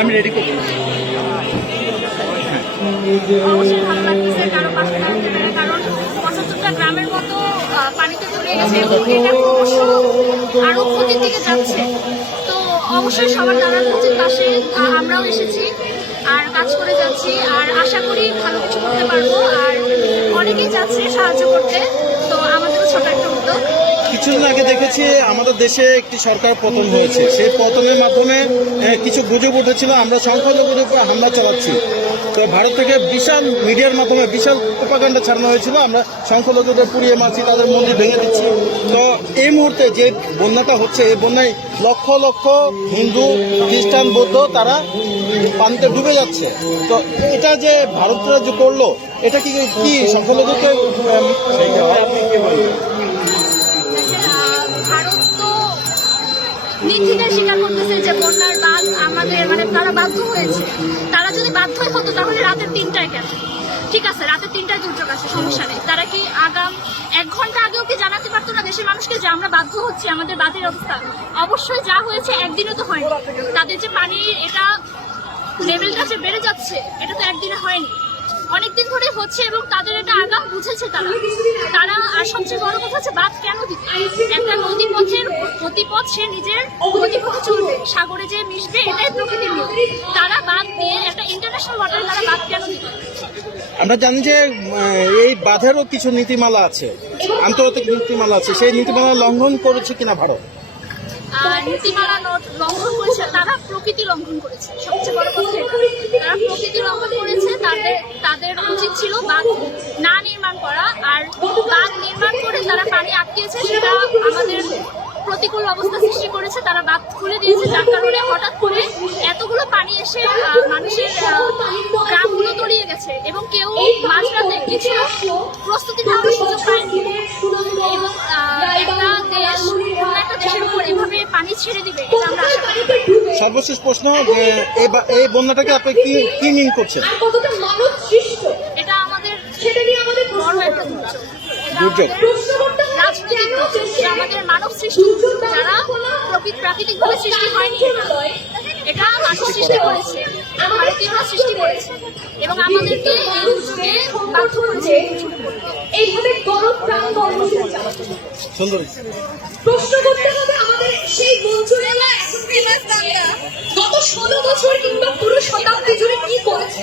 আমি রেডি করব। গ্রামের মতো তো অবশ্যই সবার পাশে আমরাও এসেছি আর কাজ করে যাচ্ছি আর আশা করি ভালো করতে পারব। আর অনেকেই যাচ্ছে সাহায্য করতে, তো আমাদেরও ছোট একটা উদ্যোগ। কিছুদিন আগে দেখেছি আমাদের দেশে একটি সরকার পতন হয়েছে। সেই পতনের মাধ্যমে কিছু গুজব উঠেছিল, আমরা সংখ্যালঘুদের উপর হামলা চালাচ্ছি। তো ভারত থেকে বিশাল মিডিয়ার মাধ্যমে বিশাল প্রপাগান্ডা ছাড়ানো হয়েছিল, আমরা সংখ্যালঘুদের পুড়িয়ে মারছি, তাদের মন্দির ভেঙে দিচ্ছি। তো এই মুহূর্তে যে বন্যাটা হচ্ছে, এই বন্যায় লক্ষ লক্ষ হিন্দু, খ্রিস্টান, বৌদ্ধ, তারা পানিতে ডুবে যাচ্ছে। তো এটা যে ভারতরা যে করল, এটা কি কি সংখ্যালঘুকে ভারত তো নির্দ্বিধায় স্বীকার করতেছে যে বন্যার বাদ আমাদের মানে তারা বাধ্য হয়েছে। তারা যদি বাধ্যই হতো, তাহলে রাতের তিনটায় কেন ঠিক আছে, রাতের তিনটায় দুর্যোগ আছে, সমস্যা নেই। তারা কি আগাম এক ঘণ্টা আগেও কি জানাতে পারতো না দেশের মানুষকে যে আমরা বাধ্য হচ্ছি আমাদের বাদের অবস্থা? অবশ্যই যা হয়েছে একদিনও তো হয়নি। তাদের যে পানির এটা লেভেলটা যে বেড়ে যাচ্ছে, এটা তো একদিনে হয়নি। অনেকদিন ধরে হচ্ছে এবং তাদের এটা আগাম বুঝেছে তারা। তারা আর সবচেয়ে বড় কথা হচ্ছে বাদ কেন দিতে? গতিপথ সে নিজের গতিপথে চলবে। সাগরে যে মিশবে এটাই প্রকৃতির নিয়ম তারা বাদ দিয়ে একটা ইন্টারন্যাশনাল ওয়াটারে তারা বাদ কেন আমরা জানি যে এই বাঁধেরও কিছু নীতিমালা আছে। আন্তর্জাতিক নীতিমালা আছে। সেই নীতিমালা লঙ্ঘন করেছে কিনা ভারত? আর নীতিমালা লঙ্ঘন করেছে তারা প্রকৃতি লঙ্ঘন করেছে। সবচেয়ে বড় কথা। তারা প্রকৃতি লঙ্ঘন করেছে তাদের তাদের উচিত ছিল বাঁধ না নির্মাণ করা। আর বাঁধ নির্মাণ করে তারা পানি আটকিয়েছে সেটা আমাদের প্রতিকূল অবস্থা সৃষ্টি করেছে তারা বাঁধ খুলে দিয়েছে যার কারণে হঠাৎ করে এতগুলো পানি এসে মানুষের গ্রামগুলো তলিয়ে গেছে এবং কেউ মাঝরাতে কিছু প্রস্তুতি নেওয়ার সুযোগ পায়নি। এবং একটা দেশ অন্য একটা দেশের উপর এভাবে পানি ছেড়ে দিবে এটা আমরা আশা করি। সর্বশেষ প্রশ্ন এই বন্যাটাকে আপনি কি কি মিন করছেন? এটা আমাদের আমাদের বড় একটা দুর্যোগ। আমাদের মানব সৃষ্টি যারা প্রকৃত প্রাকৃতিকভাবে সৃষ্টি হয়নি এটা। এটা মানুষ সৃষ্টি করেছে ভারতীয়রা সৃষ্টি করেছে এবং আমাদেরকে এই বাধ্য করেছে এই। এইভাবে গরম প্রাণ কর্মসূচি চালাতে সুন্দর প্রশ্ন করতে হবে আমাদের সেই মঞ্জুরেলা এখন ফেমাস বাংলা গত ষোলো বছর কিংবা পুরো শতাব্দী জুড়ে কি করেছে